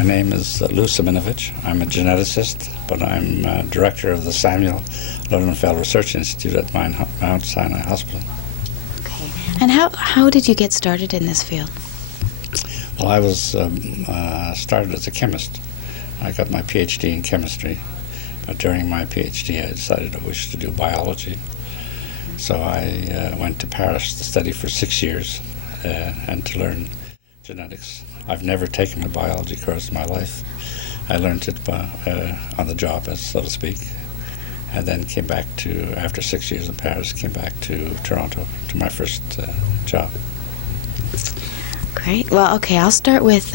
My name is Lou Siminovich. I'm a geneticist, but I'm director of the Samuel Lodenfeld Research Institute at Mount Sinai Hospital. Okay. And how did you get started in this field? Well, I was started as a chemist. I got my PhD in chemistry, but during my PhD I decided I wished to do biology. So I went to Paris to study for 6 years and to learn genetics. I've never taken a biology course in my life. I learned it on the job, so to speak, and then came back to, after 6 years in Paris, came back to Toronto to my first job. Great. Well, okay, I'll start with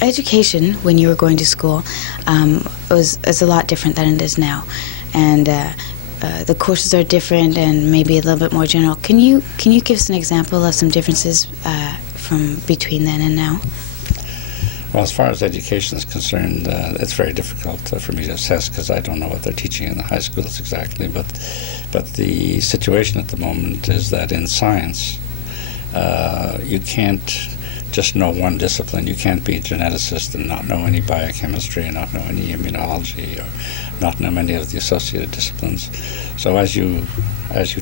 education when you were going to school is a lot different than it is now. And the courses are different and maybe a little bit more general. Can you give us an example of some differences from between then and now? Well, as far as education is concerned, it's very difficult for me to assess because I don't know what they're teaching in the high schools exactly. But the situation at the moment is that in science, you can't just know one discipline. You can't be a geneticist and not know any biochemistry and not know any immunology or not know many of the associated disciplines. So as you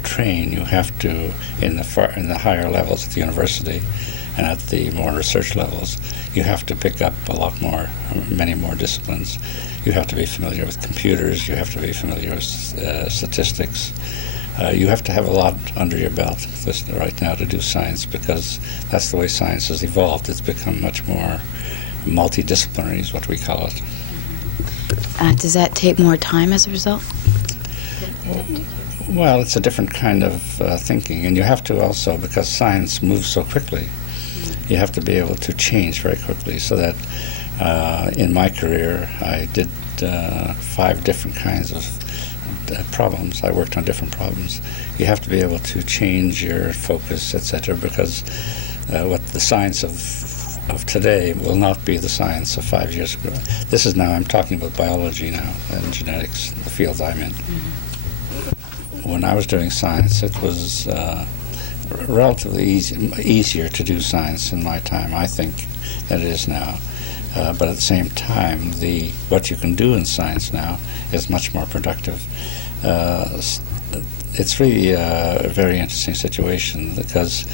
train, you have to, in the higher levels at the university and at the more research levels, you have to pick up many more disciplines. You have to be familiar with computers, you have to be familiar with statistics. You have to have a lot under your belt right now to do science because that's the way science has evolved. It's become much more multidisciplinary is what we call it. Does that take more time as a result? Well, it's a different kind of thinking, and you have to also, because science moves so quickly, you have to be able to change very quickly so that in my career I did 5 different kinds of problems. I worked on different problems. You have to be able to change your focus, etc., because what the science of today will not be the science of 5 years ago. This is now, I'm talking about biology now and genetics, the field I'm in. Mm-hmm. When I was doing science, it was relatively easier to do science in my time, I think, than it is now. But at the same time, what you can do in science now is much more productive. It's really a very interesting situation because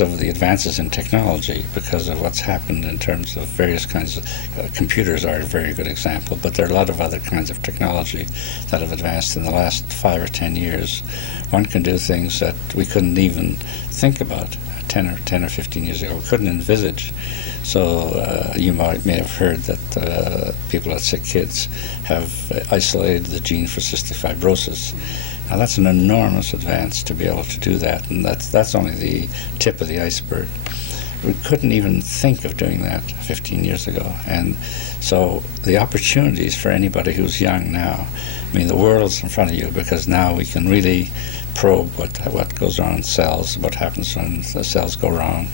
of the advances in technology, because of what's happened in terms of various kinds of computers are a very good example, but there are a lot of other kinds of technology that have advanced in the last 5 or 10 years. One can do things that we couldn't even think about 10 or 15 years ago, we couldn't envisage. So you may have heard that people with sick kids have isolated the gene for cystic fibrosis. Now that's an enormous advance to be able to do that, and that's only the tip of the iceberg. We couldn't even think of doing that 15 years ago, and so the opportunities for anybody who's young now, I mean, the world's in front of you because now we can really probe what goes on in cells, what happens when the cells go wrong.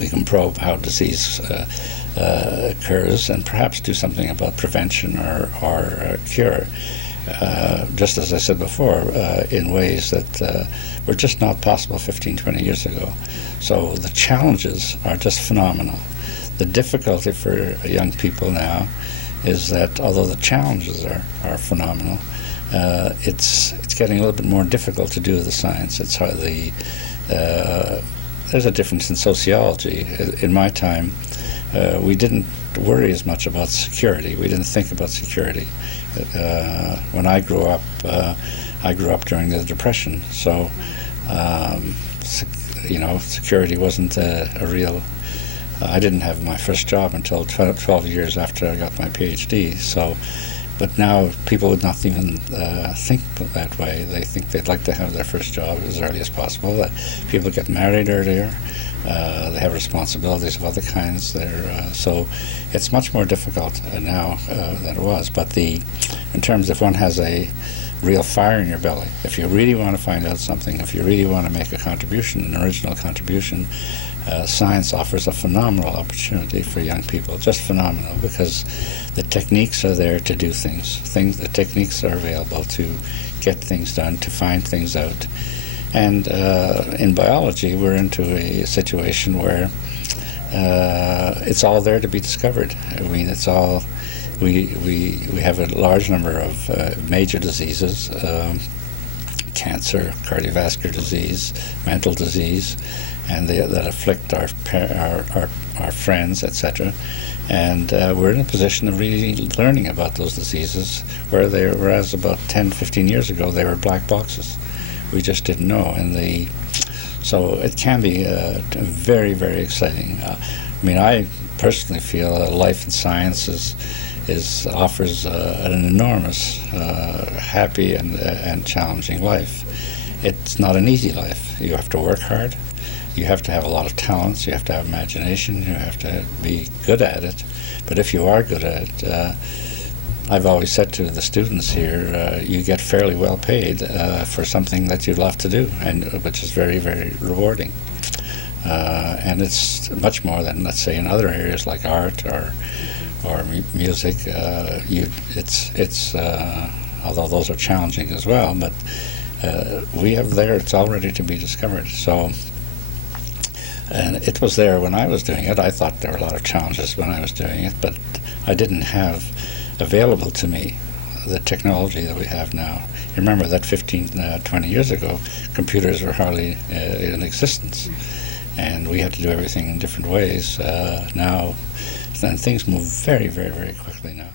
We can probe how disease occurs and perhaps do something about prevention or cure. Just as I said before, in ways that were just not possible 15, 20 years ago. So the challenges are just phenomenal. The difficulty for young people now is that although the challenges are phenomenal, it's getting a little bit more difficult to do the science. It's there's a difference in sociology. In my time, we didn't worry as much about security. We didn't think about security. When I grew up during the Depression, so security wasn't a real. I didn't have my first job until 12 years after I got my PhD. So, but now people would not even think that way. They think they'd like to have their first job as early as possible. That people get married earlier. They have responsibilities of other kinds. So it's much more difficult now than it was. But in terms if one has a real fire in your belly, if you really want to find out something, if you really want to make a contribution, an original contribution, science offers a phenomenal opportunity for young people, just phenomenal, because the techniques are there to do things. The techniques are available to get things done, to find things out. And in biology, we're into a situation where it's all there to be discovered. I mean, it's all, we have a large number of major diseases, cancer, cardiovascular disease, mental disease, and that afflict our friends, etc. And we're in a position of really learning about those diseases, whereas about 10, 15 years ago they were black boxes. We just didn't know, so it can be very, very exciting. I mean, I personally feel that life in science offers an enormous, happy and challenging life. It's not an easy life. You have to work hard. You have to have a lot of talents. You have to have imagination. You have to be good at it. But if you are good at it, I've always said to the students here, you get fairly well paid for something that you love to do, and which is very, very rewarding. And it's much more than, let's say, in other areas like art or music. Although those are challenging as well, but we have there, it's all ready to be discovered. So, and it was there when I was doing it. I thought there were a lot of challenges when I was doing it, but I didn't have available to me the technology that we have now. You remember that 15, 20 years ago, computers were hardly in existence, and we had to do everything in different ways. Now, and things move very, very, very quickly now.